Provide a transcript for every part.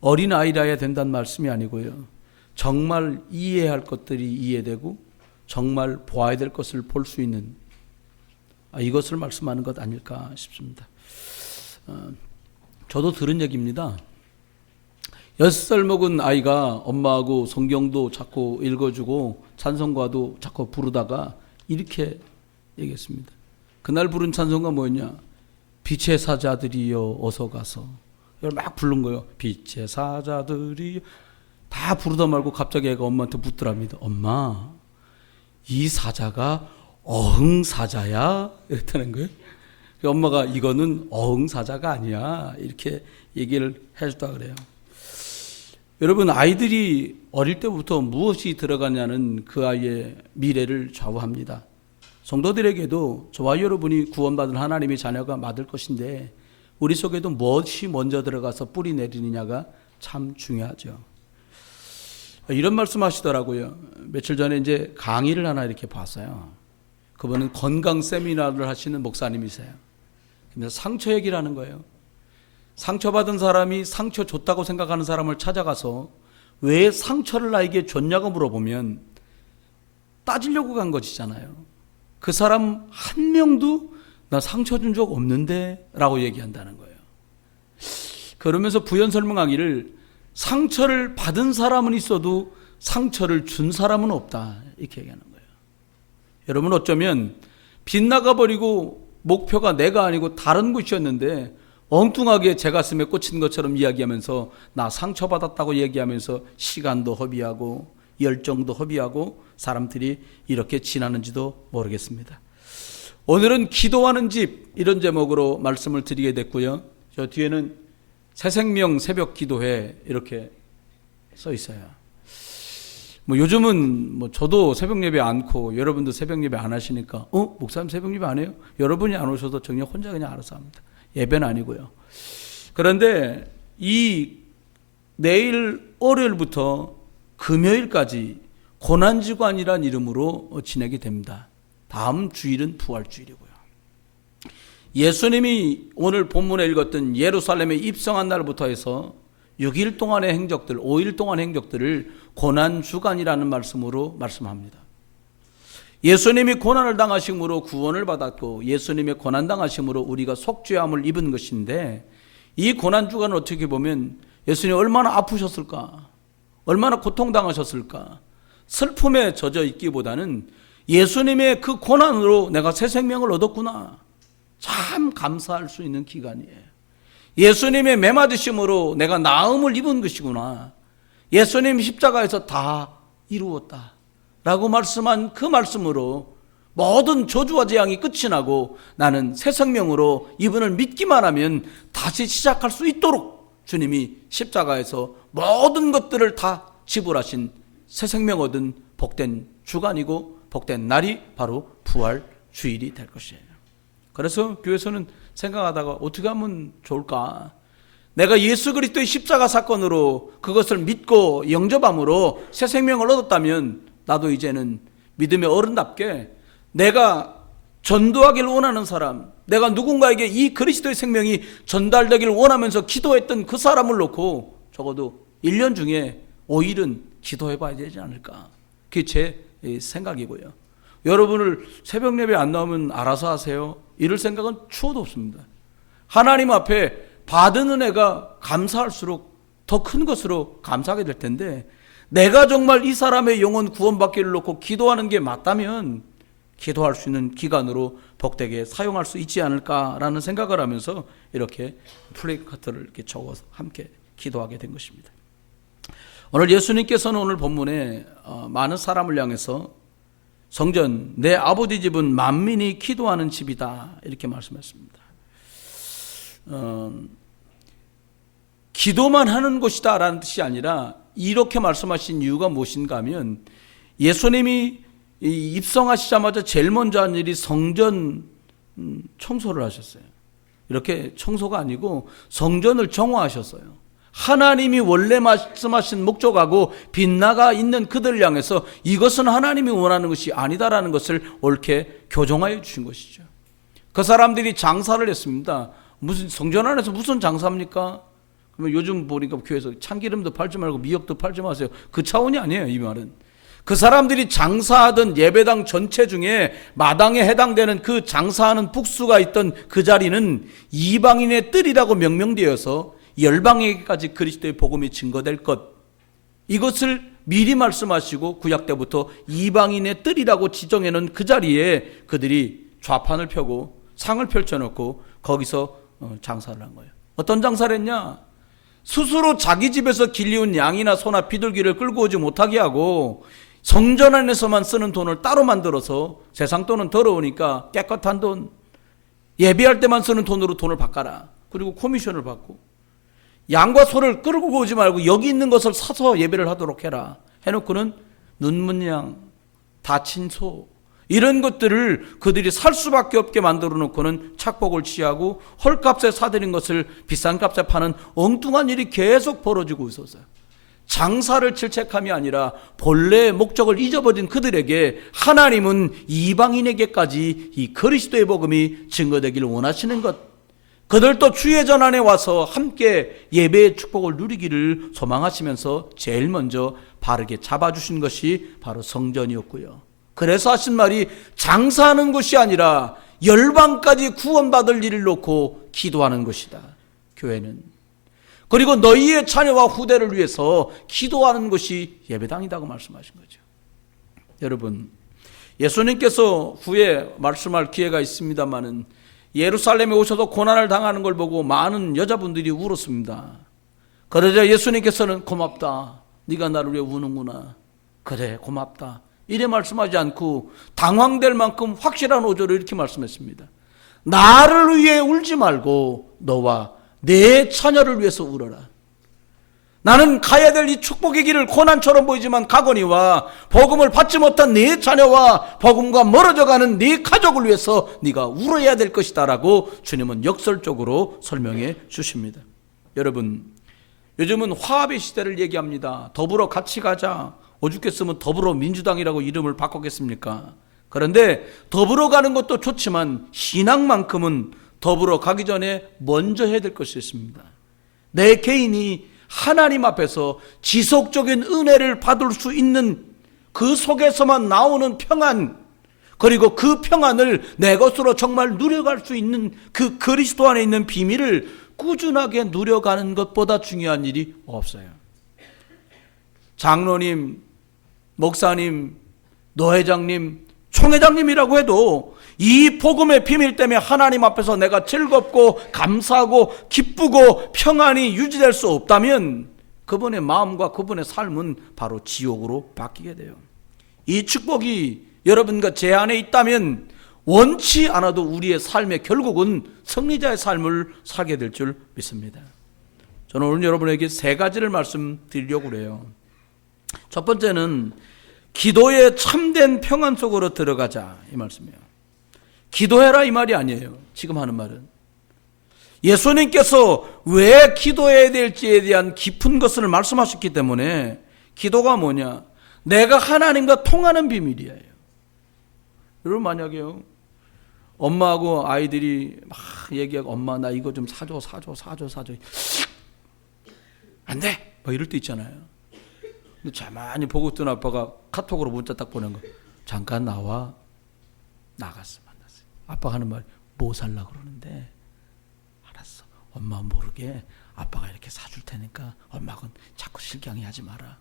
어린아이라야 된다는 말씀이 아니고요. 정말 이해해야 할 것들이 이해되고 정말 보아야 될 것을 볼 수 있는 이것을 말씀하는 것 아닐까 싶습니다. 저도 들은 얘기입니다. 6살 먹은 아이가 엄마하고 성경도 자꾸 읽어주고 찬송가도 자꾸 부르다가 이렇게 얘기했습니다. 그날 부른 찬송가 뭐였냐? 빛의 사자들이여 어서 가서. 이걸 막 부른 거예요. 빛의 사자들이여. 다 부르다 말고 갑자기 애가 엄마한테 묻더랍니다. 엄마, 이 사자가 어흥사자야? 이랬다는 거예요. 엄마가 이거는 어흥사자가 아니야. 이렇게 얘기를 해줬다 그래요. 여러분, 아이들이 어릴 때부터 무엇이 들어가냐는 그 아이의 미래를 좌우합니다. 성도들에게도 저와 여러분이 구원받은 하나님의 자녀가 맞을 것인데 우리 속에도 무엇이 먼저 들어가서 뿌리 내리느냐가 참 중요하죠. 이런 말씀 하시더라고요. 며칠 전에 이제 강의를 하나 이렇게 봤어요. 그분은 건강 세미나를 하시는 목사님이세요. 근데 상처 얘기를 하는 거예요. 상처받은 사람이 상처 줬다고 생각하는 사람을 찾아가서 왜 상처를 나에게 줬냐고 물어보면 따지려고 간 것이잖아요. 그 사람 한 명도 나 상처 준 적 없는데 라고 얘기한다는 거예요. 그러면서 부연 설명하기를 상처를 받은 사람은 있어도 상처를 준 사람은 없다 이렇게 얘기하는 거예요. 여러분, 어쩌면 빗나가 버리고 목표가 내가 아니고 다른 곳이었는데 엉뚱하게 제 가슴에 꽂힌 것처럼 이야기하면서 나 상처받았다고 얘기하면서 시간도 허비하고 열정도 허비하고 사람들이 이렇게 지나는지도 모르겠습니다. 오늘은 기도하는 집 이런 제목으로 말씀을 드리게 됐고요. 저 뒤에는 새생명 새벽 기도회 이렇게 써 있어요. 요즘은 저도 새벽 예배 않고 여러분도 새벽 예배 안 하시니까 목사님 새벽 예배 안 해요? 여러분이 안 오셔도 정녕 혼자 그냥 알아서 합니다. 예배는 아니고요. 그런데 이 내일 월요일부터 금요일까지 고난주간이란 이름으로 지내게 됩니다. 다음 주일은 부활주일이고요. 예수님이 오늘 본문에 읽었던 예루살렘에 입성한 날부터 해서 6일 동안의 행적들, 5일 동안의 행적들을 고난주간이라는 말씀으로 말씀합니다. 예수님이 고난을 당하심으로 구원을 받았고 예수님의 고난당하심으로 우리가 속죄함을 입은 것인데 이 고난주간은 어떻게 보면 예수님이 얼마나 아프셨을까? 얼마나 고통당하셨을까? 슬픔에 젖어 있기보다는 예수님의 그 고난으로 내가 새 생명을 얻었구나. 참 감사할 수 있는 기간이에요. 예수님의 매맞으심으로 내가 나음을 입은 것이구나. 예수님 십자가에서 다 이루었다 라고 말씀한 그 말씀으로 모든 저주와 재앙이 끝이 나고 나는 새 생명으로 이분을 믿기만 하면 다시 시작할 수 있도록 주님이 십자가에서 모든 것들을 다 지불하신 새 생명 얻은 복된 주간이고 복된 날이 바로 부활 주일이 될 것이에요. 그래서 교회에서는 생각하다가 어떻게 하면 좋을까? 내가 예수 그리스도의 십자가 사건으로 그것을 믿고 영접함으로 새 생명을 얻었다면 나도 이제는 믿음의 어른답게 내가 전도하기를 원하는 사람, 내가 누군가에게 이 그리스도의 생명이 전달되기를 원하면서 기도했던 그 사람을 놓고 적어도 1년 중에 5일은 기도해 봐야 되지 않을까. 그게 제 생각이고요. 여러분을 새벽 예배 안 나오면 알아서 하세요. 이럴 생각은 추호도 없습니다. 하나님 앞에 받은 은혜가 감사할수록 더 큰 것으로 감사하게 될 텐데 내가 정말 이 사람의 영혼 구원받기를 놓고 기도하는 게 맞다면 기도할 수 있는 기간으로 복되게 사용할 수 있지 않을까라는 생각을 하면서 이렇게 플래카드를 이렇게 적어서 함께 기도하게 된 것입니다. 오늘 예수님께서는 오늘 본문에 많은 사람을 향해서 성전 내 아버지 집은 만민이 기도하는 집이다 이렇게 말씀했습니다. 기도만 하는 곳이다 라는 뜻이 아니라 이렇게 말씀하신 이유가 무엇인가 하면 예수님이 입성하시자마자 제일 먼저 한 일이 성전 청소를 하셨어요. 이렇게 청소가 아니고 성전을 정화하셨어요. 하나님이 원래 말씀하신 목적하고 빗나가 있는 그들을 향해서 이것은 하나님이 원하는 것이 아니다라는 것을 옳게 교정하여 주신 것이죠. 그 사람들이 장사를 했습니다. 무슨 성전 안에서 무슨 장사입니까? 그러면 요즘 보니까 교회에서 참기름도 팔지 말고 미역도 팔지 마세요. 그 차원이 아니에요, 이 말은. 그 사람들이 장사하던 예배당 전체 중에 마당에 해당되는 그 장사하는 북수가 있던 그 자리는 이방인의 뜰이라고 명명되어서 열방에게까지 그리스도의 복음이 증거될 것, 이것을 미리 말씀하시고 구약 때부터 이방인의 뜰이라고 지정해놓은 그 자리에 그들이 좌판을 펴고 상을 펼쳐놓고 거기서 장사를 한 거예요. 어떤 장사를 했냐? 스스로 자기 집에서 길리운 양이나 소나 비둘기를 끌고 오지 못하게 하고 성전 안에서만 쓰는 돈을 따로 만들어서 세상 돈은 더러우니까 깨끗한 돈, 예배할 때만 쓰는 돈으로 돈을 바꿔라. 그리고 코미션을 받고 양과 소를 끌고 오지 말고 여기 있는 것을 사서 예배를 하도록 해라. 해놓고는 눈먼 양, 다친 소, 이런 것들을 그들이 살 수밖에 없게 만들어 놓고는 착복을 취하고 헐값에 사들인 것을 비싼 값에 파는 엉뚱한 일이 계속 벌어지고 있었어요. 장사를 질책함이 아니라 본래의 목적을 잊어버린 그들에게 하나님은 이방인에게까지 이 그리스도의 복음이 증거되기를 원하시는 것, 그들도 주의 전 안에 와서 함께 예배의 축복을 누리기를 소망하시면서 제일 먼저 바르게 잡아주신 것이 바로 성전이었고요. 그래서 하신 말이 장사하는 것이 아니라 열방까지 구원받을 일을 놓고 기도하는 것이다, 교회는. 그리고 너희의 자녀와 후대를 위해서 기도하는 것이 예배당이라고 말씀하신 거죠. 여러분, 예수님께서 후에 말씀할 기회가 있습니다마는 예루살렘에 오셔서 고난을 당하는 걸 보고 많은 여자분들이 울었습니다. 그러자 예수님께서는 고맙다, 네가 나를 위해 우는구나, 그래 고맙다, 이래 말씀하지 않고 당황될 만큼 확실한 어조로 이렇게 말씀했습니다. 나를 위해 울지 말고 너와 내 자녀를 위해서 울어라. 나는 가야 될 이 축복의 길을 고난처럼 보이지만 가거니와 복음을 받지 못한 네 자녀와 복음과 멀어져가는 네 가족을 위해서 네가 울어야 될 것이다 라고 주님은 역설적으로 설명해 주십니다. 여러분, 요즘은 화합의 시대를 얘기합니다. 더불어 같이 가자. 오죽했으면 더불어민주당이라고 이름을 바꿨겠습니까? 그런데 더불어 가는 것도 좋지만 신앙만큼은 더불어 가기 전에 먼저 해야 될 것이 있습니다. 내 개인이 하나님 앞에서 지속적인 은혜를 받을 수 있는 그 속에서만 나오는 평안, 그리고 그 평안을 내 것으로 정말 누려갈 수 있는 그 그리스도 안에 있는 비밀을 꾸준하게 누려가는 것보다 중요한 일이 없어요. 장로님, 목사님, 노회장님, 총회장님이라고 해도 이 복음의 비밀 때문에 하나님 앞에서 내가 즐겁고 감사하고 기쁘고 평안이 유지될 수 없다면 그분의 마음과 그분의 삶은 바로 지옥으로 바뀌게 돼요. 이 축복이 여러분과 제 안에 있다면 원치 않아도 우리의 삶의 결국은 승리자의 삶을 살게 될 줄 믿습니다. 저는 오늘 여러분에게 세 가지를 말씀드리려고 해요. 첫 번째는 기도의 참된 평안 속으로 들어가자, 이 말씀이에요. 기도해라 이 말이 아니에요. 지금 하는 말은 예수님께서 왜 기도해야 될지에 대한 깊은 것을 말씀하셨기 때문에 기도가 뭐냐? 내가 하나님과 통하는 비밀이에요. 여러분, 만약에요 엄마하고 아이들이 막 얘기하고 엄마 나 이거 좀 사줘 안 돼! 뭐 이럴 때 있잖아요. 근데 가만히 보고 있던 아빠가 카톡으로 문자 딱 보낸 거, 잠깐 나와. 나갔어. 만났어요. 아빠가 하는 말, 뭐 살라 그러는데, 알았어, 엄마 모르게 아빠가 이렇게 사줄 테니까 엄마는 자꾸 실갱이 하지 마라.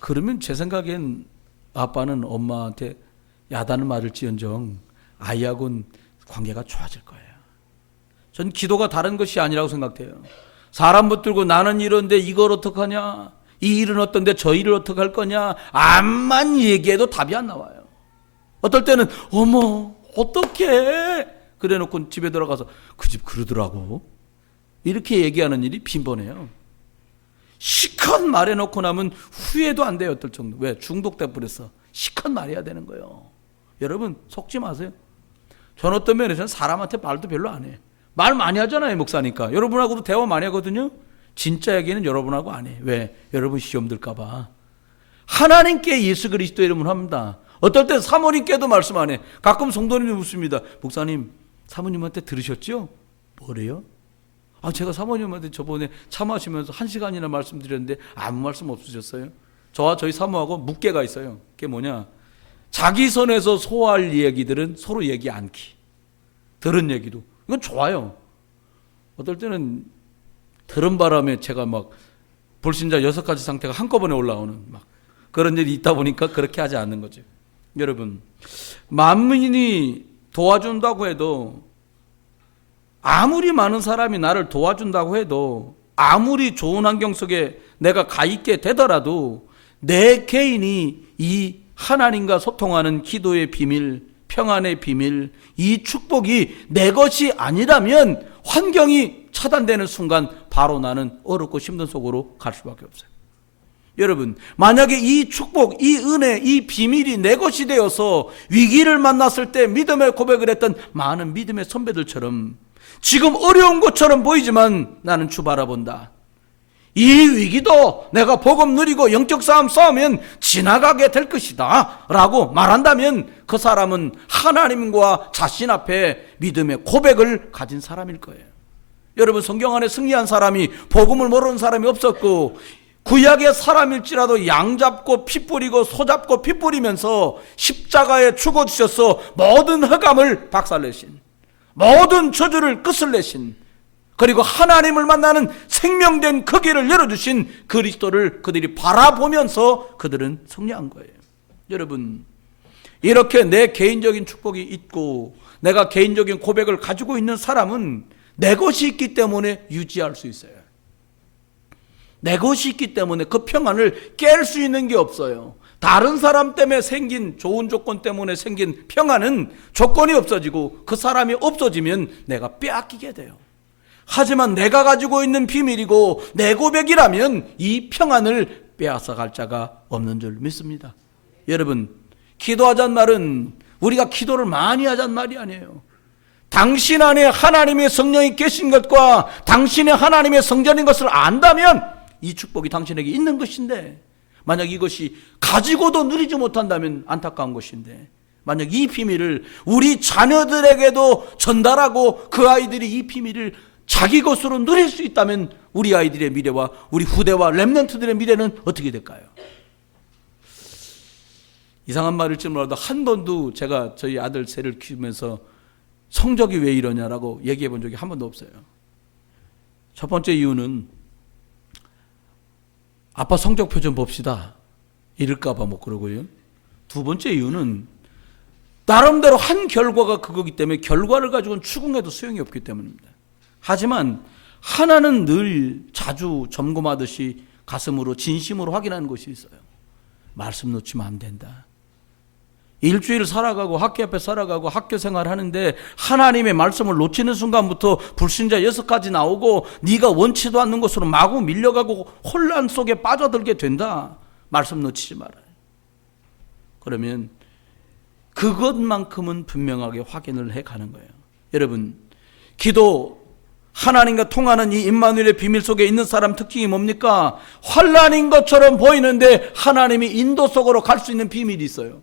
그러면 제 생각엔 아빠는 엄마한테 야단을 맞을지언정 아이하고는 관계가 좋아질 거예요. 전 기도가 다른 것이 아니라고 생각해요. 사람 붙들고 나는 이런데 이걸 어떡하냐, 이 일은 어떤데 저 일을 어떡할 거냐, 암만 얘기해도 답이 안 나와요. 어떨 때는 어머 어떡해 그래 놓고 집에 들어가서 그 집 그러더라고 이렇게 얘기하는 일이 빈번해요. 시컷 말해놓고 나면 후회도 안 돼요. 어떨 정도. 왜? 중독돼 버렸어. 시컷 말해야 되는 거예요. 여러분 속지 마세요. 전 어떤 면에서는 사람한테 말도 별로 안 해. 말 많이 하잖아요, 목사니까. 여러분하고도 대화 많이 하거든요. 진짜 얘기는 여러분하고 안 해. 왜? 여러분 시험 들까 봐. 하나님께 예수 그리스도 이름을 합니다. 어떨 때 사모님께도 말씀 안 해. 가끔 성도님이 묻습니다. 목사님, 사모님한테 들으셨죠? 뭐래요? 제가 사모님한테 저번에 차 마시면서 1시간이나 말씀드렸는데 아무 말씀 없으셨어요? 저와 저희 사모하고 묵계가 있어요. 그게 뭐냐? 자기 선에서 소화할 얘기들은 서로 얘기 않기. 들은 얘기도. 이건 좋아요. 어떨 때는 들은 바람에 제가 막 불신자 6가지 상태가 한꺼번에 올라오는 막 그런 일이 있다 보니까 그렇게 하지 않는 거죠. 여러분, 만민이 도와준다고 해도, 아무리 많은 사람이 나를 도와준다고 해도, 아무리 좋은 환경 속에 내가 가 있게 되더라도 내 개인이 이 하나님과 소통하는 기도의 비밀, 평안의 비밀, 이 축복이 내 것이 아니라면 환경이 차단되는 순간 바로 나는 어렵고 힘든 속으로 갈 수밖에 없어요. 여러분, 만약에 이 축복, 이 은혜, 이 비밀이 내 것이 되어서 위기를 만났을 때 믿음의 고백을 했던 많은 믿음의 선배들처럼 지금 어려운 것처럼 보이지만 나는 주 바라본다. 이 위기도 내가 복음 누리고 영적 싸움 싸우면 지나가게 될 것이다 라고 말한다면 그 사람은 하나님과 자신 앞에 믿음의 고백을 가진 사람일 거예요. 여러분, 성경 안에 승리한 사람이, 복음을 모르는 사람이 없었고, 구약의 사람일지라도 양 잡고 피 뿌리고 소 잡고 피 뿌리면서 십자가에 죽어주셔서 모든 흑암을 박살내신, 모든 저주를 끝을내신, 그리고 하나님을 만나는 생명된 그 길을 열어주신 그리스도를 그들이 바라보면서 그들은 승리한 거예요. 여러분, 이렇게 내 개인적인 축복이 있고 내가 개인적인 고백을 가지고 있는 사람은 내 것이 있기 때문에 유지할 수 있어요. 내 것이 있기 때문에 그 평안을 깰 수 있는 게 없어요. 다른 사람 때문에 생긴, 좋은 조건 때문에 생긴 평안은 조건이 없어지고 그 사람이 없어지면 내가 빼앗기게 돼요. 하지만 내가 가지고 있는 비밀이고 내 고백이라면 이 평안을 빼앗아 갈 자가 없는 줄 믿습니다. 여러분, 기도하자는 말은 우리가 기도를 많이 하자는 말이 아니에요. 당신 안에 하나님의 성령이 계신 것과 당신의 하나님의 성전인 것을 안다면 이 축복이 당신에게 있는 것인데, 만약 이것이 가지고도 누리지 못한다면 안타까운 것인데, 만약 이 비밀을 우리 자녀들에게도 전달하고 그 아이들이 이 비밀을 자기 것으로 누릴 수 있다면 우리 아이들의 미래와 우리 후대와 렘넌트들의 미래는 어떻게 될까요? 이상한 말일지 몰라도 한 번도 제가 저희 아들 셋을 키우면서 성적이 왜 이러냐라고 얘기해 본 적이 한 번도 없어요. 첫 번째 이유는 아빠 성적표 좀 봅시다 이럴까 봐 못 그러고요. 두 번째 이유는 나름대로 한 결과가 그거기 때문에 결과를 가지고는 추궁해도 소용이 없기 때문입니다. 하지만 하나는 늘 자주 점검하듯이 가슴으로 진심으로 확인하는 것이 있어요. 말씀 놓치면 안 된다. 일주일 살아가고 학교 앞에 살아가고 학교 생활하는데 하나님의 말씀을 놓치는 순간부터 불신자 6가지 나오고 네가 원치도 않는 것으로 마구 밀려가고 혼란 속에 빠져들게 된다. 말씀 놓치지 말아요. 그러면 그것만큼은 분명하게 확인을 해가는 거예요. 여러분, 기도, 하나님과 통하는 이 임마누엘의 비밀 속에 있는 사람 특징이 뭡니까? 환난인 것처럼 보이는데 하나님이 인도 속으로 갈 수 있는 비밀이 있어요.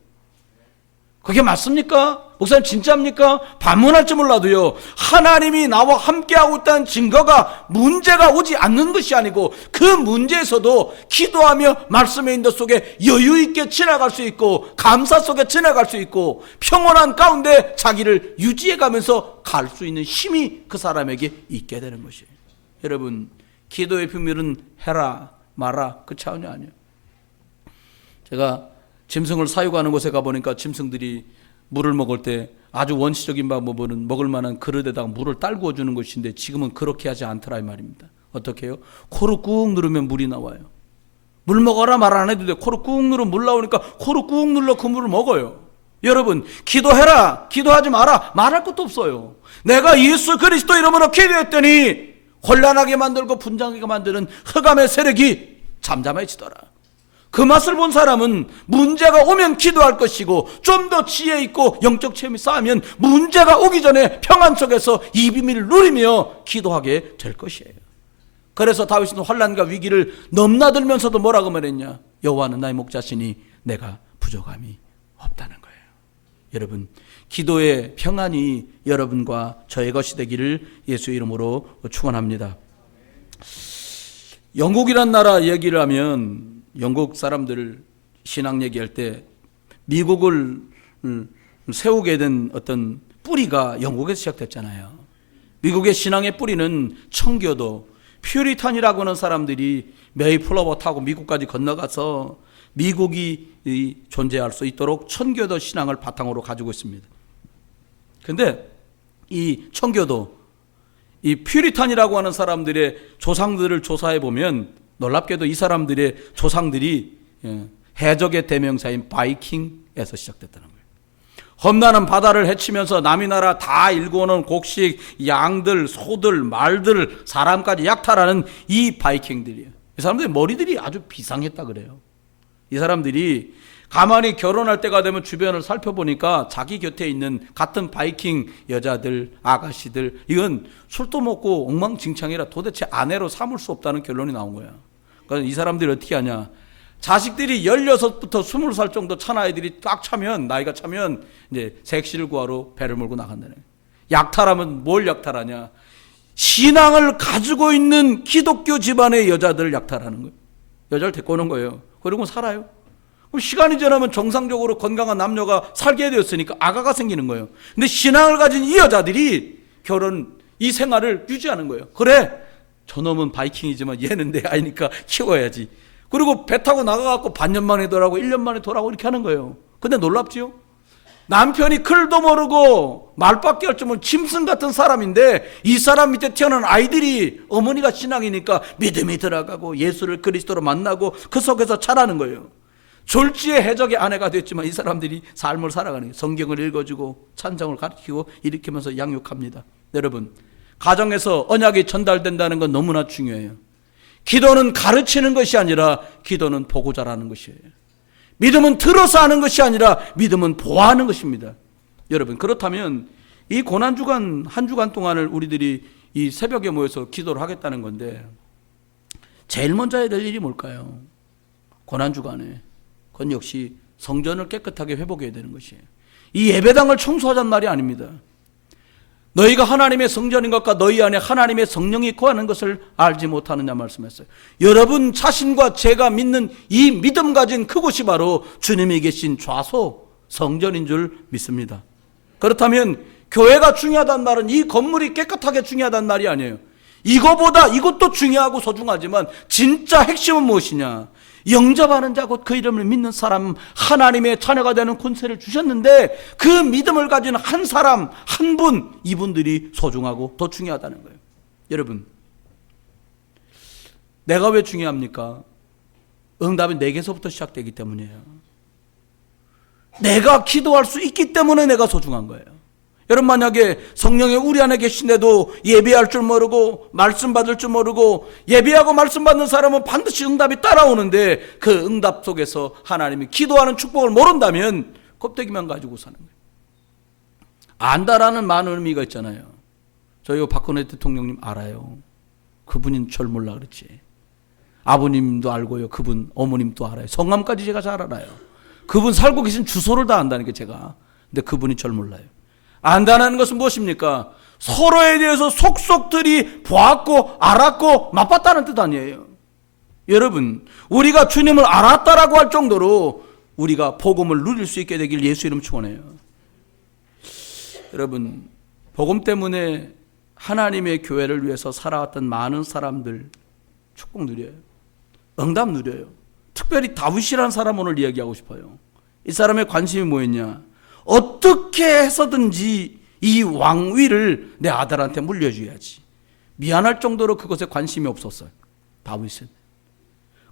그게 맞습니까? 목사님 진짜입니까? 반문할지 몰라도요, 하나님이 나와 함께하고 있다는 증거가 문제가 오지 않는 것이 아니고 그 문제에서도 기도하며 말씀의 인도 속에 여유 있게 지나갈 수 있고 감사 속에 지나갈 수 있고 평온한 가운데 자기를 유지해 가면서 갈 수 있는 힘이 그 사람에게 있게 되는 것이에요. 여러분, 기도의 비밀은 해라 마라 그 차원이 아니에요. 제가 짐승을 사육하는 곳에 가보니까 짐승들이 물을 먹을 때 아주 원시적인 방법은 먹을 만한 그릇에다가 물을 딸구어 주는 것인데 지금은 그렇게 하지 않더라 이 말입니다. 어떻게 해요? 코를 꾹 누르면 물이 나와요. 물 먹어라 말 안 해도 돼. 코를 꾹 누르면 물 나오니까 코를 꾹 눌러 그 물을 먹어요. 여러분, 기도해라 기도하지 마라 말할 것도 없어요. 내가 예수 그리스도 이름으로 기도했더니 혼란하게 만들고 분장하게 만드는 흑암의 세력이 잠잠해지더라. 그 맛을 본 사람은 문제가 오면 기도할 것이고 좀 더 지혜 있고 영적 체험이 쌓으면 문제가 오기 전에 평안 속에서 이 비밀을 누리며 기도하게 될 것이에요. 그래서 다윗은 환난과 위기를 넘나들면서도 뭐라고 말했냐? 여호와는 나의 목자시니 내가 부족함이 없다는 거예요. 여러분, 기도의 평안이 여러분과 저의 것이 되기를 예수 이름으로 축원합니다. 영국이란 나라 얘기를 하면 영국 사람들 신앙 얘기할 때 미국을 세우게 된 어떤 뿌리가 영국에서 시작됐잖아요. 미국의 신앙의 뿌리는 청교도, 퓨리탄이라고 하는 사람들이 메이플러버 타고 미국까지 건너가서 미국이 존재할 수 있도록 청교도 신앙을 바탕으로 가지고 있습니다. 그런데 이 청교도, 이 퓨리탄이라고 하는 사람들의 조상들을 조사해 보면 놀랍게도 이 사람들의 조상들이 해적의 대명사인 바이킹에서 시작됐다는 거예요. 험난한 바다를 헤치면서 남이 나라 다 일궈놓은 곡식, 양들, 소들, 말들, 사람까지 약탈하는 이 바이킹들이에요. 이 사람들의 머리들이 아주 비상했다 그래요. 이 사람들이 가만히 결혼할 때가 되면 주변을 살펴보니까 자기 곁에 있는 같은 바이킹 여자들, 아가씨들, 이건 술도 먹고 엉망진창이라 도대체 아내로 삼을 수 없다는 결론이 나온 거야. 그러니까 이 사람들이 어떻게 하냐. 자식들이 16부터 20살 정도 찬 아이들이 딱 차면, 나이가 차면 이제 색시를 구하러 배를 몰고 나간다네. 약탈하면 뭘 약탈하냐. 신앙을 가지고 있는 기독교 집안의 여자들을 약탈하는 거예요. 여자를 데리고 오는 거예요. 그리고 살아요. 시간이 지나면 정상적으로 건강한 남녀가 살게 되었으니까 아가가 생기는 거예요. 근데 신앙을 가진 이 여자들이 이 생활을 유지하는 거예요. 그래, 저놈은 바이킹이지만 얘는 내 아이니까 키워야지. 그리고 배 타고 나가갖고 반년 만에 돌아오고 1년 만에 돌아오고 이렇게 하는 거예요. 근데 놀랍지요? 남편이 글도 모르고 말밖에 할 줄 모르는 짐승 같은 사람인데 이 사람 밑에 태어난 아이들이 어머니가 신앙이니까 믿음이 들어가고 예수를 그리스도로 만나고 그 속에서 자라는 거예요. 졸지의 해적의 아내가 됐지만 이 사람들이 삶을 살아가는 거예요. 성경을 읽어주고 찬송을 가르치고 일으키면서 양육합니다. 여러분, 가정에서 언약이 전달된다는 건 너무나 중요해요. 기도는 가르치는 것이 아니라 기도는 보고 자라는 것이에요. 믿음은 들어서 하는 것이 아니라 믿음은 보아하는 것입니다. 여러분, 그렇다면 이 고난주간 한 주간 동안을 우리들이 이 새벽에 모여서 기도를 하겠다는 건데 제일 먼저 해야 될 일이 뭘까요? 고난주간에 그건 역시 성전을 깨끗하게 회복해야 되는 것이에요. 이 예배당을 청소하자는 말이 아닙니다. 너희가 하나님의 성전인 것과 너희 안에 하나님의 성령이 있고 하는 것을 알지 못하느냐 말씀했어요. 여러분 자신과 제가 믿는 이 믿음 가진 그곳이 바로 주님이 계신 좌소 성전인 줄 믿습니다. 그렇다면 교회가 중요하다는 말은 이 건물이 깨끗하게 중요하다는 말이 아니에요. 이것도 중요하고 소중하지만 진짜 핵심은 무엇이냐? 영접하는 자 곧 그 이름을 믿는 사람, 하나님의 자녀가 되는 권세를 주셨는데 그 믿음을 가진 한 사람, 한 분, 이분들이 소중하고 더 중요하다는 거예요. 여러분, 내가 왜 중요합니까? 응답이 내게서부터 시작되기 때문이에요. 내가 기도할 수 있기 때문에 내가 소중한 거예요. 여러분, 만약에 성령이 우리 안에 계신데도 예배할 줄 모르고 말씀 받을 줄 모르고 예배하고 말씀 받는 사람은 반드시 응답이 따라오는데 그 응답 속에서 하나님이 기도하는 축복을 모른다면 껍데기만 가지고 사는 거예요. 안다라는 많은 의미가 있잖아요. 저희 박근혜 대통령님 알아요. 그분인 절 몰라 그렇지. 아버님도 알고요. 그분 어머님도 알아요. 성함까지 제가 잘 알아요. 그분 살고 계신 주소를 다 안다니까 제가. 근데 그분이 절 몰라요. 안다는 것은 무엇입니까? 서로에 대해서 속속들이 보았고 알았고 맛봤다는 뜻 아니에요. 여러분, 우리가 주님을 알았다라고 할 정도로 우리가 복음을 누릴 수 있게 되길 예수 이름 축원해요. 여러분, 복음 때문에 하나님의 교회를 위해서 살아왔던 많은 사람들 축복 누려요. 응답 누려요. 특별히 다윗이라는 사람 오늘 이야기하고 싶어요. 이 사람의 관심이 뭐였냐? 어떻게 해서든지 이 왕위를 내 아들한테 물려줘야지. 미안할 정도로 그것에 관심이 없었어요. 다윗은.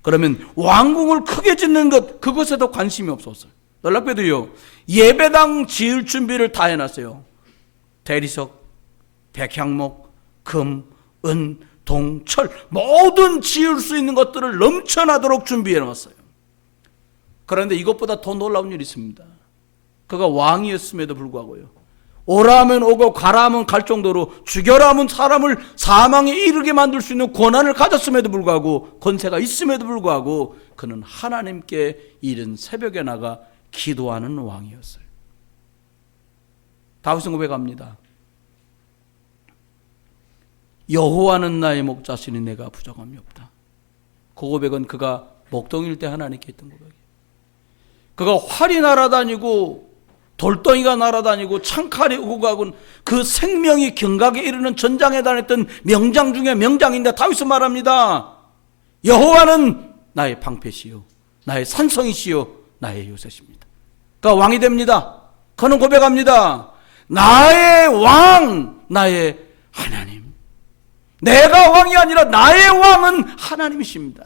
그러면 왕궁을 크게 짓는 것, 그것에도 관심이 없었어요. 놀랍게도요, 예배당 지을 준비를 다 해놨어요. 대리석, 백향목, 금, 은, 동, 철, 모든 지을 수 있는 것들을 넘쳐나도록 준비해놨어요. 그런데 이것보다 더 놀라운 일이 있습니다. 그가 왕이었음에도 불구하고요, 오라 하면 오고 가라 하면 갈 정도로 죽여라 하면 사람을 사망에 이르게 만들 수 있는 권한을 가졌음에도 불구하고, 권세가 있음에도 불구하고 그는 하나님께 이른 새벽에 나가 기도하는 왕이었어요. 다윗은 고백합니다. 여호와는 나의 목자시니 내가 부족함이 없다. 그 고백은 그가 목동일 때 하나님께 했던 고백이에요. 그가 활이 날아다니고 돌덩이가 날아다니고 창칼이 오고 가고 그 생명이 경각에 이르는 전장에 다녔던 명장 중에 명장인데 다윗은 말합니다. 여호와는 나의 방패시요 나의 산성이시요 나의 요새십니다. 그러니까 왕이 됩니다. 그는 고백합니다. 나의 왕, 나의 하나님. 내가 왕이 아니라 나의 왕은 하나님이십니다.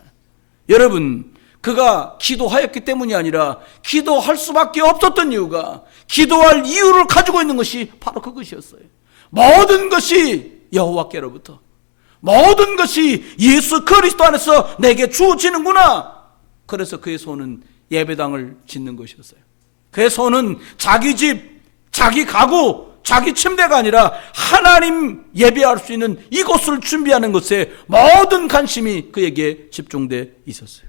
여러분, 그가 기도하였기 때문이 아니라 기도할 수밖에 없었던 이유가 기도할 이유를 가지고 있는 것이 바로 그것이었어요. 모든 것이 여호와께로부터, 모든 것이 예수 그리스도 안에서 내게 주어지는구나. 그래서 그의 손은 예배당을 짓는 것이었어요. 그의 손은 자기 집, 자기 가구, 자기 침대가 아니라 하나님 예배할 수 있는 이곳을 준비하는 것에 모든 관심이 그에게 집중돼 있었어요.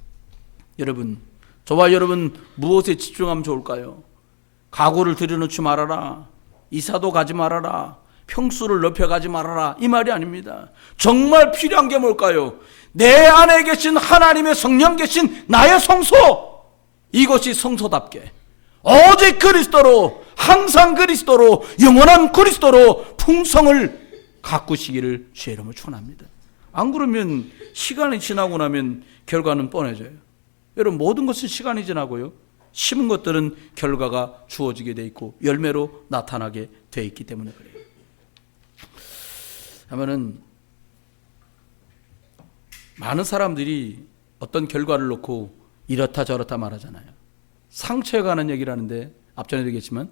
여러분, 저와 여러분 무엇에 집중하면 좋을까요? 가구를 들여놓지 말아라, 이사도 가지 말아라, 평수를 높여가지 말아라, 이 말이 아닙니다. 정말 필요한 게 뭘까요? 내 안에 계신 하나님의 성령 계신 나의 성소, 이것이 성소답게 오직 그리스도로, 항상 그리스도로, 영원한 그리스도로 풍성을 가꾸시기를 주의 이름으로 축원합니다. 안 그러면 시간이 지나고 나면 결과는 뻔해져요. 여러분, 모든 것은 시간이 지나고요, 심은 것들은 결과가 주어지게 돼 있고 열매로 나타나게 돼 있기 때문에 그래요. 하면은 많은 사람들이 어떤 결과를 놓고 이렇다 저렇다 말하잖아요. 상처에 관한 얘기를 하는데 앞전에도 얘기했지만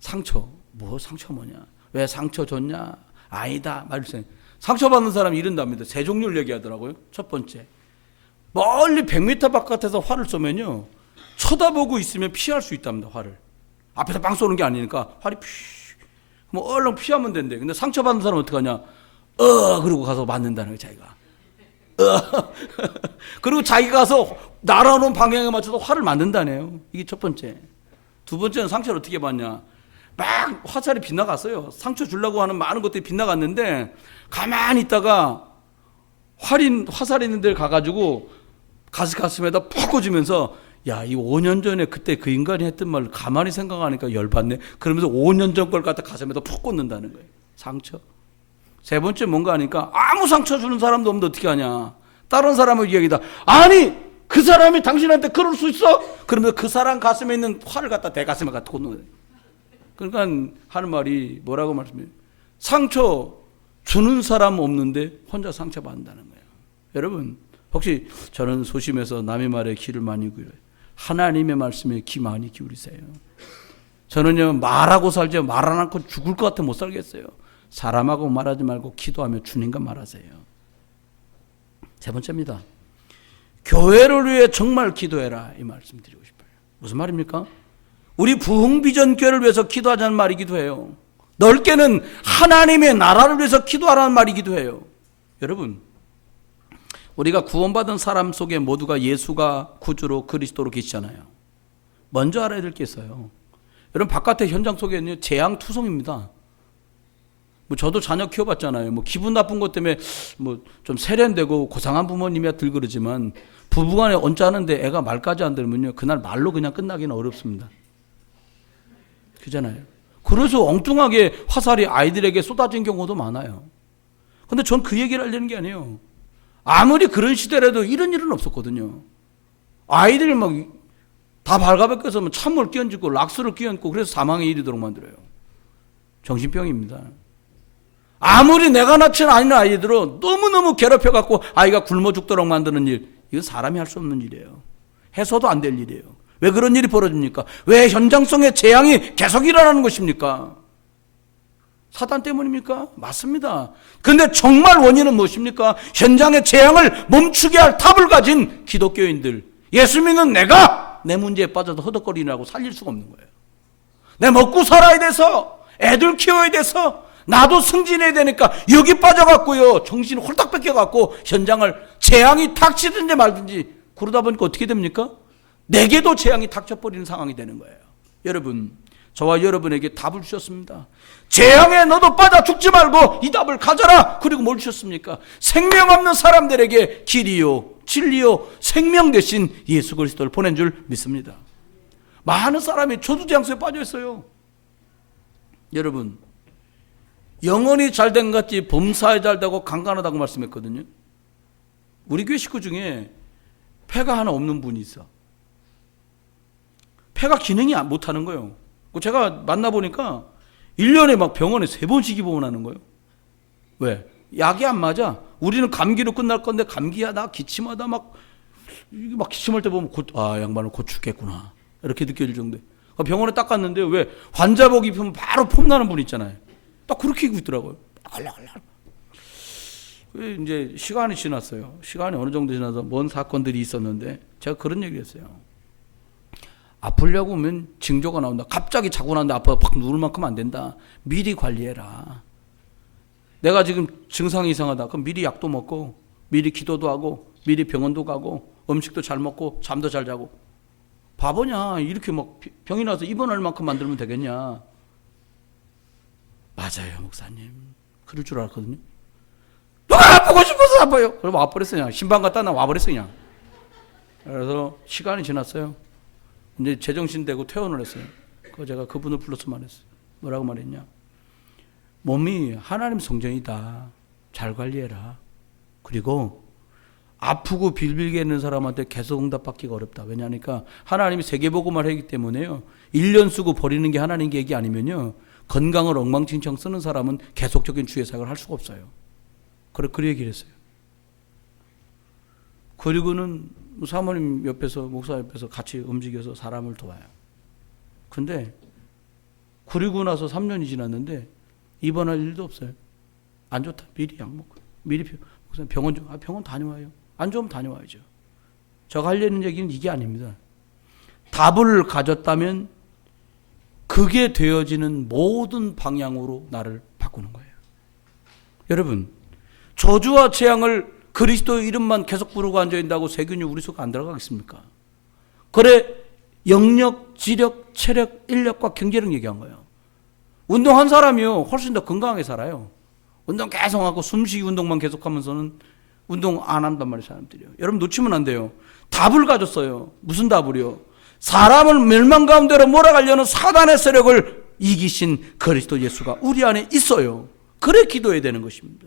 상처, 뭐 상처 뭐냐, 왜 상처 줬냐, 아니다 말씀. 상처받는 사람이 이런답니다. 세 종류를 얘기하더라고요. 첫 번째, 멀리 100m 바깥에서 활을 쏘면요, 쳐다보고 있으면 피할 수 있답니다. 활을 앞에서 빵 쏘는 게 아니니까 활이 뭐 얼른 피하면 된대. 근데 상처받는 사람은 어떡하냐, 그러고 가서 맞는다는 거예요. 자기가 그리고 자기가 가서 날아오는 방향에 맞춰서 활을 맞는다네요. 이게 첫 번째. 두 번째는 상처를 어떻게 받냐, 막 화살이 빗나갔어요. 상처 주려고 하는 많은 것들이 빗나갔는데 가만히 있다가 화살 있는 데를 가가지고 가슴에다 푹 꽂으면서, 야, 이 5년 전에 그때 그 인간이 했던 말을 가만히 생각하니까 열받네. 그러면서 5년 전 걸 갖다 가슴에다 푹 꽂는다는 거예요. 상처. 세 번째 뭔가 하니까 아무 상처 주는 사람도 없는데 어떻게 하냐. 다른 사람을 이야기다. 아니, 그 사람이 당신한테 그럴 수 있어? 그러면 그 사람 가슴에 있는 활을 갖다 내 가슴에 갖다 꽂는 거예요. 그러니까 하는 말이 뭐라고 말씀해요? 상처 주는 사람 없는데 혼자 상처 받는다는 거예요. 여러분, 혹시 저는 소심해서 남의 말에 귀를 많이 기울여요. 하나님의 말씀에 귀 많이 기울이세요. 저는요, 말하고 살지 말 안 하고 죽을 것 같아 못 살겠어요. 사람하고 말하지 말고 기도하며 주님과 말하세요. 세 번째입니다. 교회를 위해 정말 기도해라, 이 말씀 드리고 싶어요. 무슨 말입니까? 우리 부흥비전 교회를 위해서 기도하자는 말이기도 해요. 넓게는 하나님의 나라를 위해서 기도하라는 말이기도 해요. 여러분, 우리가 구원받은 사람 속에 모두가 예수가 구주로 그리스도로 계시잖아요. 먼저 알아야 될 게 있어요. 여러분, 바깥의 현장 속에는 재앙투성입니다. 뭐 저도 자녀 키워봤잖아요. 뭐 기분 나쁜 것 때문에 뭐 좀 세련되고 고상한 부모님이야 들 그러지만 부부간에 언짢은데 애가 말까지 안 들으면요, 그날 말로 그냥 끝나기는 어렵습니다. 그잖아요. 그래서 엉뚱하게 화살이 아이들에게 쏟아진 경우도 많아요. 근데 전 그 얘기를 하려는 게 아니에요. 아무리 그런 시대라도 이런 일은 없었거든요. 아이들이 막 다 발가벗겨서 찬물 끼얹고 락스를 끼얹고 그래서 사망에 이르도록 만들어요. 정신병입니다. 아무리 내가 낳지는 않은 아이들은 너무너무 괴롭혀갖고 아이가 굶어 죽도록 만드는 일, 이건 사람이 할 수 없는 일이에요. 해서도 안 될 일이에요. 왜 그런 일이 벌어집니까? 왜 현장성의 재앙이 계속 일어나는 것입니까? 사단 때문입니까? 맞습니다. 그런데 정말 원인은 무엇입니까? 현장의 재앙을 멈추게 할 탑을 가진 기독교인들, 예수 믿는 내가 내 문제에 빠져서 허덕거리느라고 살릴 수가 없는 거예요. 내 먹고 살아야 돼서, 애들 키워야 돼서, 나도 승진해야 되니까 여기 빠져갖고요, 정신이 홀딱 뺏겨갖고 현장을 재앙이 닥치든지 말든지 그러다 보니까 어떻게 됩니까? 내게도 재앙이 닥쳐버리는 상황이 되는 거예요. 여러분, 저와 여러분에게 답을 주셨습니다. 재앙에 너도 빠져 죽지 말고 이 답을 가져라. 그리고 뭘 주셨습니까? 생명 없는 사람들에게 길이요 진리요 생명 되신 예수 그리스도를 보낸 줄 믿습니다. 많은 사람이 저주장소에 빠져 있어요. 여러분, 영혼이 잘된 것 같이 범사에 잘되고 강간하다고 말씀했거든요. 우리 교회 식구 중에 폐가 하나 없는 분이 있어. 폐가 기능이 못하는 거예요. 제가 만나보니까 1년에 막 병원에 3번씩 입원하는 거예요. 왜? 약이 안 맞아. 우리는 감기로 끝날 건데 감기하다 기침하다 막 기침할 때 보면 양반은 곧 죽겠구나 이렇게 느껴질 정도에 병원에 딱 갔는데 왜 환자복 입으면 바로 폼나는 분 있잖아요. 딱 그렇게 입고 있더라고요. 이제 시간이 지났어요. 시간이 어느 정도 지나서 뭔 사건들이 있었는데 제가 그런 얘기를 했어요. 아프려고 하면 징조가 나온다. 갑자기 자고 나는데 아파서 팍 누울 만큼 안 된다. 미리 관리해라. 내가 지금 증상이 이상하다. 그럼 미리 약도 먹고 미리 기도도 하고 미리 병원도 가고 음식도 잘 먹고 잠도 잘 자고. 바보냐. 이렇게 막 병이 나서 입원할 만큼 만들면 되겠냐. 맞아요 목사님. 그럴 줄 알았거든요. 누가 아프고 싶어서 아파요. 그럼 와버렸어요. 그냥. 신방 갔다 나 와버렸어요. 그냥. 그래서 시간이 지났어요. 이제 제정신 되고 퇴원을 했어요. 그거 제가 그분을 불러서 말했어요. 뭐라고 말했냐. 몸이 하나님 성전이다. 잘 관리해라. 그리고 아프고 빌빌게 있는 사람한테 계속 응답받기가 어렵다. 왜냐하니까 하나님이 세계복음을 하기 때문에요. 1년 쓰고 버리는 게 하나님 계획이 아니면요. 건강을 엉망진창 쓰는 사람은 계속적인 주의 사역을 할 수가 없어요. 그 얘기를 했어요. 그리고는 사모님 옆에서 목사 옆에서 같이 움직여서 사람을 도와요. 근데 그리고 나서 3년이 지났는데 입원할 일도 없어요. 안 좋다. 미리 약 먹고 미리 병원 병원 다녀와요. 안 좋으면 다녀와야죠. 제가 하려는 얘기는 이게 아닙니다. 답을 가졌다면 그게 되어지는 모든 방향으로 나를 바꾸는 거예요. 여러분, 저주와 재앙을 그리스도의 이름만 계속 부르고 앉아있다고 세균이 우리 속에 안 들어가겠습니까? 그래 영력, 지력, 체력, 인력과 경제력 얘기한 거예요. 운동한 사람이요 훨씬 더 건강하게 살아요. 운동 계속하고 숨쉬기 운동만 계속하면서는 운동 안 한단 말이에요. 사람들이요. 여러분 놓치면 안 돼요. 답을 가졌어요. 무슨 답을요? 사람을 멸망 가운데로 몰아가려는 사단의 세력을 이기신 그리스도 예수가 우리 안에 있어요. 그래 기도해야 되는 것입니다.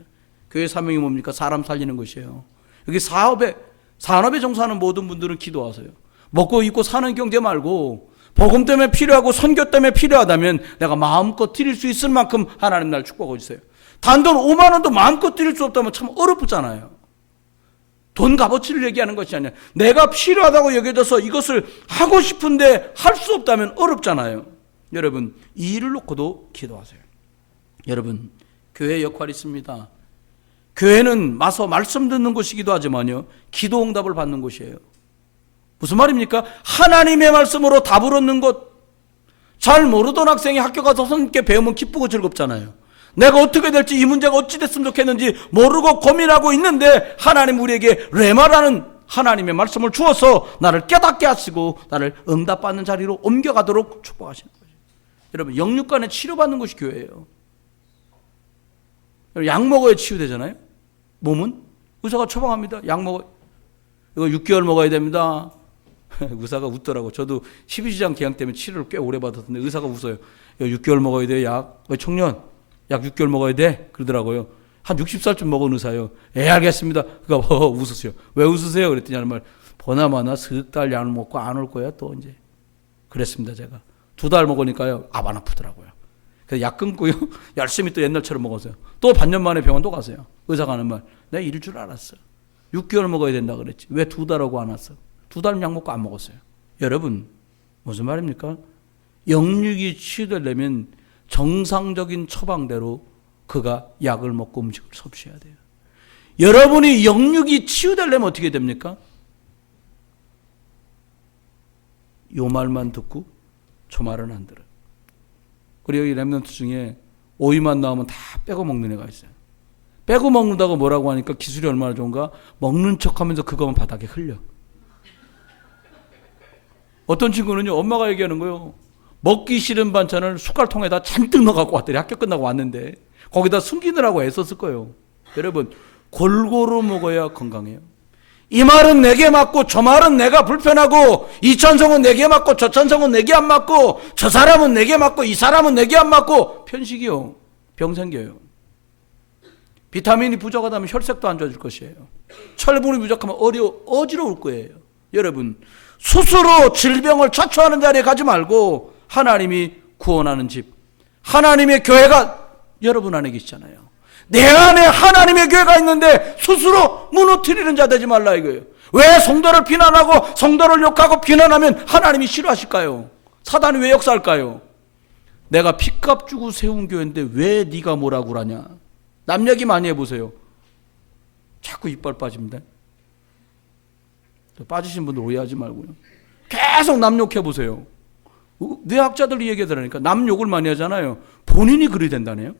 교회 사명이 뭡니까? 사람 살리는 것이에요. 여기 산업에 종사하는 모든 분들은 기도하세요. 먹고 입고 사는 경제 말고 복음 때문에 필요하고 선교 때문에 필요하다면 내가 마음껏 드릴 수 있을 만큼 하나님 날 축복하고 있어요. 단돈 5만 원도 마음껏 드릴 수 없다면 참 어렵잖아요. 돈 값어치를 얘기하는 것이 아니라 내가 필요하다고 여겨져서 이것을 하고 싶은데 할 수 없다면 어렵잖아요. 여러분 이 일을 놓고도 기도하세요. 여러분 교회의 역할이 있습니다. 교회는 마서 말씀 듣는 곳이기도 하지만요 기도 응답을 받는 곳이에요. 무슨 말입니까? 하나님의 말씀으로 답을 얻는 것. 잘 모르던 학생이 학교 가서 선생님께 배우면 기쁘고 즐겁잖아요. 내가 어떻게 될지 이 문제가 어찌 됐으면 좋겠는지 모르고 고민하고 있는데 하나님 우리에게 레마라는 하나님의 말씀을 주어서 나를 깨닫게 하시고 나를 응답받는 자리로 옮겨가도록 축복하시는 거예요. 여러분 영육간에 치료받는 것이 교회예요. 약 먹어야 치유되잖아요. 몸은 의사가 처방합니다. 약 먹어. 이거 6개월 먹어야 됩니다. 의사가 웃더라고. 저도 12주장 계약 때문에 치료를 꽤 오래 받았는데 의사가 웃어요. 6개월 먹어야 돼요. 약. 청년 약 6개월 먹어야 돼. 그러더라고요. 한 60살쯤 먹은 의사요. 알겠습니다. 그러니까 웃으세요. 왜 웃으세요? 그랬더니 하는 말 보나마나 석 달 약을 먹고 안 올 거야 또 이제. 그랬습니다 제가. 2달 먹으니까요. 안 아프더라고요. 그래서 약 끊고요. 열심히 또 옛날처럼 먹었어요. 또 반년 만에 병원 또 가세요. 의사가 하는 말. 내가 이럴 줄 알았어. 6개월 먹어야 된다 그랬지. 왜 2달 하고 안 왔어? 2달 약 먹고 안 먹었어요. 여러분 무슨 말입니까? 영육이 치유되려면 정상적인 처방대로 그가 약을 먹고 음식을 섭취해야 돼요. 여러분이 영육이 치유되려면 어떻게 됩니까? 요 말만 듣고 저 말은 안 들어요. 그리고 이 랩런트 중에 오이만 나오면 다 빼고 먹는 애가 있어요. 빼고 먹는다고 뭐라고 하니까 기술이 얼마나 좋은가? 먹는 척하면서 그거만 바닥에 흘려. 어떤 친구는요 엄마가 얘기하는 거예요. 먹기 싫은 반찬을 숟갈통에다 잔뜩 넣어갖고 왔더니 학교 끝나고 왔는데 거기다 숨기느라고 애썼을 거예요. 여러분, 골고루 먹어야 건강해요. 이 말은 내게 맞고 저 말은 내가 불편하고, 이 찬성은 내게 맞고 저 찬성은 내게 안 맞고, 저 사람은 내게 맞고 이 사람은 내게 안 맞고, 편식이요. 병 생겨요. 비타민이 부족하다면 혈색도 안 좋아질 것이에요. 철분이 부족하면 어지러울 거예요. 여러분, 스스로 질병을 자초하는 자리에 가지 말고 하나님이 구원하는 집, 하나님의 교회가 여러분 안에 계시잖아요. 내 안에 하나님의 교회가 있는데 스스로 무너뜨리는 자 되지 말라 이거예요. 왜 성도를 비난하고 성도를 욕하고 비난하면 하나님이 싫어하실까요? 사단이 왜 역사할까요? 내가 핏값 주고 세운 교회인데 왜 네가 뭐라고 그러냐. 남 얘기 많이 해보세요. 자꾸 이빨 빠집니다. 빠지신 분들 오해하지 말고요. 계속 남 욕해보세요. 뇌학자들이 얘기하더라니까. 남 욕을 많이 하잖아요. 본인이 그리 된다네요.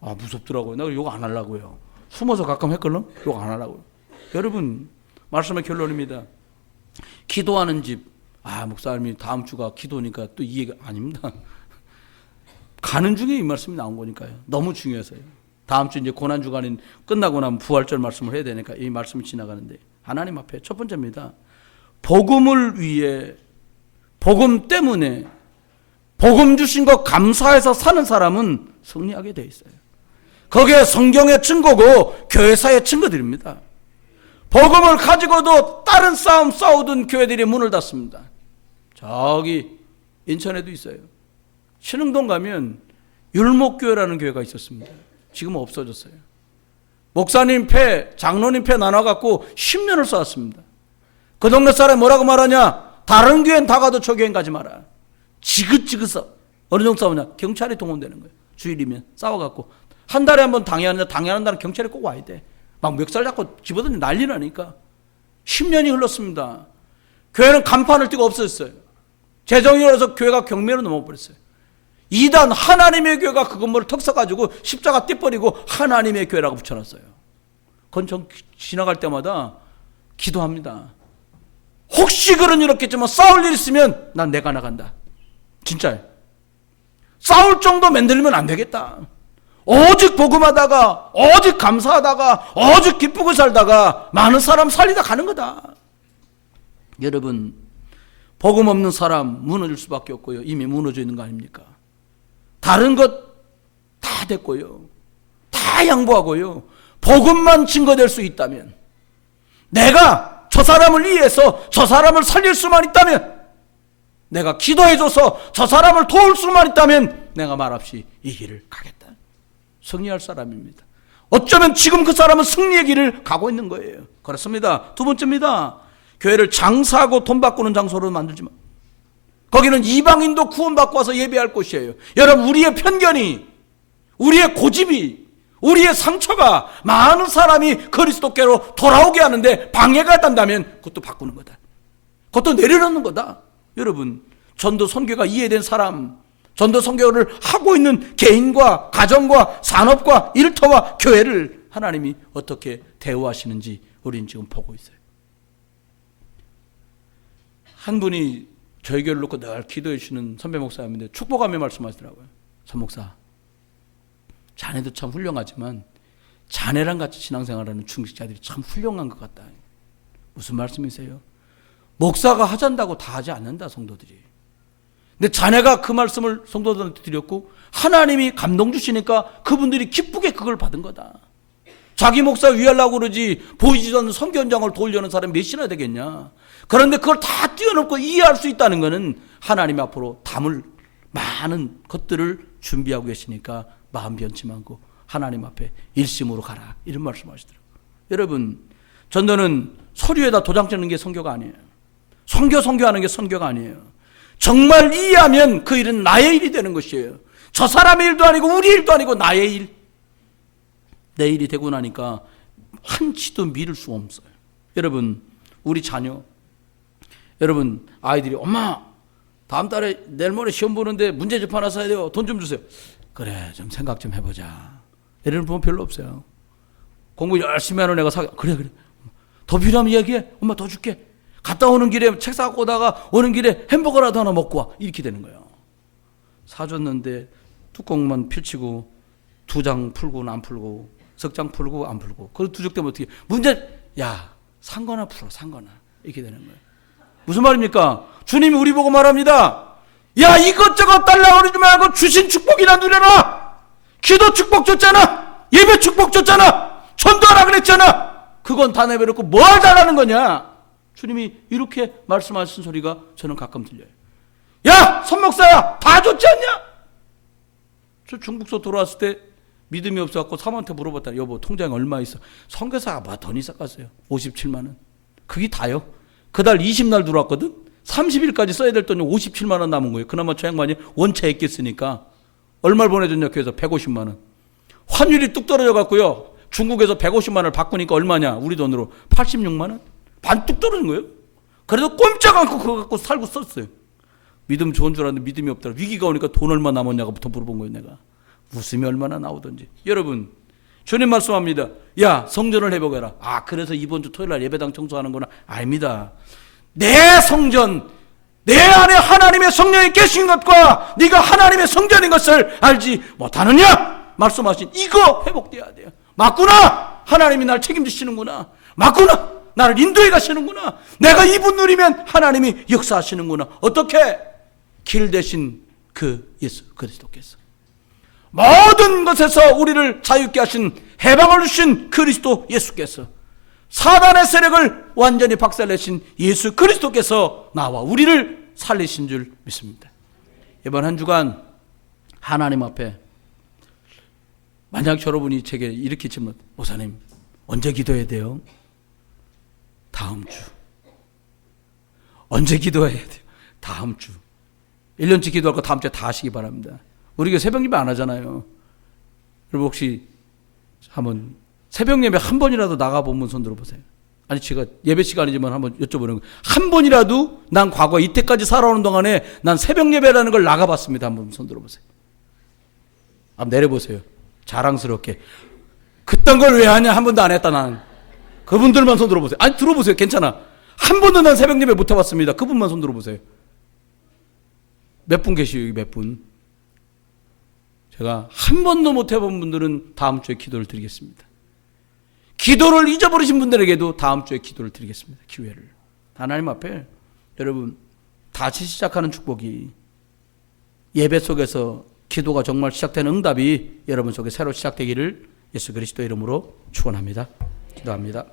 아, 무섭더라고요. 나 욕 안 하려고요. 숨어서 가끔 했걸요? 욕 안 하려고요. 여러분, 말씀의 결론입니다. 기도하는 집. 아, 목사님이 다음 주가 기도니까 또 이 얘기 아닙니다. 가는 중에 이 말씀이 나온 거니까요. 너무 중요해서요. 다음 주 이제 고난주간인 끝나고 나면 부활절 말씀을 해야 되니까 이 말씀이 지나가는데, 하나님 앞에 첫 번째입니다. 복음을 위해, 복음 때문에, 복음 주신 것 감사해서 사는 사람은 승리하게 돼 있어요. 그게 성경의 증거고 교회사의 증거들입니다. 복음을 가지고도 다른 싸움 싸우던 교회들이 문을 닫습니다. 저기 인천에도 있어요. 신흥동 가면 율목교회라는 교회가 있었습니다. 지금은 없어졌어요. 목사님 패, 장로님 패 나눠갖고 10년을 싸웠습니다. 그 동네 사람이 뭐라고 말하냐? 다른 교회는 다 가도 저 교회는 가지 마라. 지긋지긋 싸워. 어느 정도 싸우냐? 경찰이 동원되는 거예요. 주일이면 싸워갖고 한 달에 한 번 당회하는데 당회하는 날은 경찰이 꼭 와야 돼. 막 멱살 잡고 집어던지 난리 나니까 10년이 흘렀습니다. 교회는 간판을 띄고 없어졌어요. 재정이 어려서 교회가 경매로 넘어버렸어요. 이단 하나님의 교회가 그 건물을 턱 써가지고 십자가 떼버리고 하나님의 교회라고 붙여놨어요. 그건 전 지나갈 때마다 기도합니다. 혹시 그런 일 없겠지만 싸울 일 있으면 난 내가 나간다. 진짜요. 싸울 정도 만들면 안 되겠다. 오직 복음하다가, 오직 감사하다가, 오직 기쁘고 살다가 많은 사람 살리다 가는 거다. 여러분, 복음 없는 사람 무너질 수밖에 없고요. 이미 무너져 있는 거 아닙니까? 다른 것 다 됐고요. 다 양보하고요. 복음만 증거될 수 있다면, 내가 저 사람을 위해서 저 사람을 살릴 수만 있다면, 내가 기도해줘서 저 사람을 도울 수만 있다면 내가 말없이 이 길을 가겠다. 승리할 사람입니다. 어쩌면 지금 그 사람은 승리의 길을 가고 있는 거예요. 그렇습니다. 두 번째입니다. 교회를 장사하고 돈 바꾸는 장소로 만들지 마. 거기는 이방인도 구원받고 와서 예배할 곳이에요. 여러분, 우리의 편견이, 우리의 고집이, 우리의 상처가 많은 사람이 그리스도께로 돌아오게 하는데 방해가 된다면 그것도 바꾸는 거다. 그것도 내려놓는 거다. 여러분, 전도 선교가 이해된 사람, 전도 선교를 하고 있는 개인과 가정과 산업과 일터와 교회를 하나님이 어떻게 대우하시는지 우리는 지금 보고 있어요. 한 분이 저희 교회를 놓고 늘 기도해 주시는 선배 목사님인데 축복하며 말씀하시더라고요. 선 목사, 자네도 참 훌륭하지만 자네랑 같이 신앙생활하는 중직자들이 참 훌륭한 것 같다. 무슨 말씀이세요? 목사가 하잔다고 다 하지 않는다, 성도들이. 근데 자네가 그 말씀을 성도들한테 드렸고 하나님이 감동 주시니까 그분들이 기쁘게 그걸 받은 거다. 자기 목사 위하려고 그러지 보이지도 않는 선교 현장을 도우려는 사람이 몇이나 되겠냐. 그런데 그걸 다 뛰어넘고 이해할 수 있다는 것은 하나님 앞으로 담을 많은 것들을 준비하고 계시니까 마음 변치 말고 하나님 앞에 일심으로 가라, 이런 말씀하시더라고요. 여러분, 전도는 서류에다 도장 찍는 게 선교가 아니에요. 선교하는 게 선교가 아니에요. 정말 이해하면 그 일은 나의 일이 되는 것이에요. 저 사람의 일도 아니고 우리 일도 아니고 나의 일. 내 일이 되고 나니까 한치도 미룰 수 없어요. 여러분, 우리 자녀, 여러분 아이들이 엄마 다음 달에 내일 모레 시험 보는데 문제집 하나 사야 돼요. 돈 좀 주세요. 그래, 좀 생각 좀 해보자. 이런 부분 별로 없어요. 공부 열심히 하는 애가 그래 더 필요하면 얘기해. 엄마 더 줄게. 갔다 오는 길에 책 사갖고 오다가 오는 길에 햄버거라도 하나 먹고 와. 이렇게 되는 거예요. 사줬는데 뚜껑만 펼치고 2장 풀고는 안 풀고 석 장 풀고 안 풀고 그걸 두적되면 어떻게 문제 산 거나 풀어 산 거나 이렇게 되는 거예요. 무슨 말입니까? 주님이 우리 보고 말합니다. 야 이것저것 달라고 그러지 말고 주신 축복이나 누려라. 기도 축복 줬잖아. 예배 축복 줬잖아. 전도하라 그랬잖아. 그건 다 내버려놓고 뭘 달라는 거냐. 주님이 이렇게 말씀하신 소리가 저는 가끔 들려요. 야 선목사야 다 줬지 않냐. 저 중국서 돌아왔을 때 믿음이 없어갖고 사모한테 물어봤다. 여보 통장에 얼마 있어? 선교사가 뭐 돈이 깎았어요. 57만 원. 그게 다요. 그달 20날 들어왔거든. 30일까지 써야 될 돈이 57만 원 남은 거예요. 그나마 저 양반이 원차 있겠으니까. 얼마를 보내줬냐 교회에서 150만 원. 환율이 뚝 떨어져갖고요. 중국에서 150만 원을 바꾸니까 얼마냐 우리 돈으로 86만 원. 반 뚝 떨어진 거예요. 그래도 꼼짝 않고 그거 갖고 살고 썼어요. 믿음 좋은 줄 알았는데 믿음이 없더라. 위기가 오니까 돈 얼마 남았냐고부터 물어본 거예요. 내가 웃음이 얼마나 나오던지. 여러분 주님 말씀합니다. 야 성전을 회복해라. 그래서 이번 주 토요일 날 예배당 청소하는구나. 아닙니다. 내 성전 내 안에 하나님의 성령이 계신 것과 네가 하나님의 성전인 것을 알지 못하느냐 말씀하신 이거 회복돼야 돼요. 맞구나. 하나님이 날 책임지시는구나. 맞구나. 나를 인도해 가시는구나. 내가 이분 누리면 하나님이 역사하시는구나. 어떻게? 길 대신 그 예수 그리스도께서 모든 것에서 우리를 자유케 하신 해방을 주신 그리스도 예수께서 사단의 세력을 완전히 박살내신 예수 그리스도께서 나와 우리를 살리신 줄 믿습니다. 이번 한 주간 하나님 앞에 만약 여러분이 제게 이렇게 질문, 목사님 언제 기도해야 돼요? 다음 주. 언제 기도해야 돼요? 다음 주. 1년치 기도할 거 다음 주에 다 하시기 바랍니다. 우리가 새벽 예배 안 하잖아요. 여러분 혹시 한번 새벽 예배 한 번이라도 나가보면 손 들어보세요. 아니 제가 예배 시간이지만 한번 여쭤보는 거예요. 한 번이라도 난 과거 이때까지 살아오는 동안에 난 새벽 예배라는 걸 나가봤습니다. 한번 손 들어보세요. 한번 내려보세요. 자랑스럽게. 그딴 걸 왜 하냐. 한 번도 안 했다 나는. 그분들만 손 들어보세요. 아니 들어보세요. 괜찮아. 한 번도 난 새벽 예배 못 해봤습니다. 그분만 손 들어보세요. 몇 분 계시요 여기 몇 분. 제가 한 번도 못 해본 분들은 다음 주에 기도를 드리겠습니다. 기도를 잊어버리신 분들에게도 다음 주에 기도를 드리겠습니다. 기회를. 하나님 앞에 여러분 다시 시작하는 축복이 예배 속에서 기도가 정말 시작되는 응답이 여러분 속에 새로 시작되기를 예수 그리스도 이름으로 축원합니다. 기도합니다.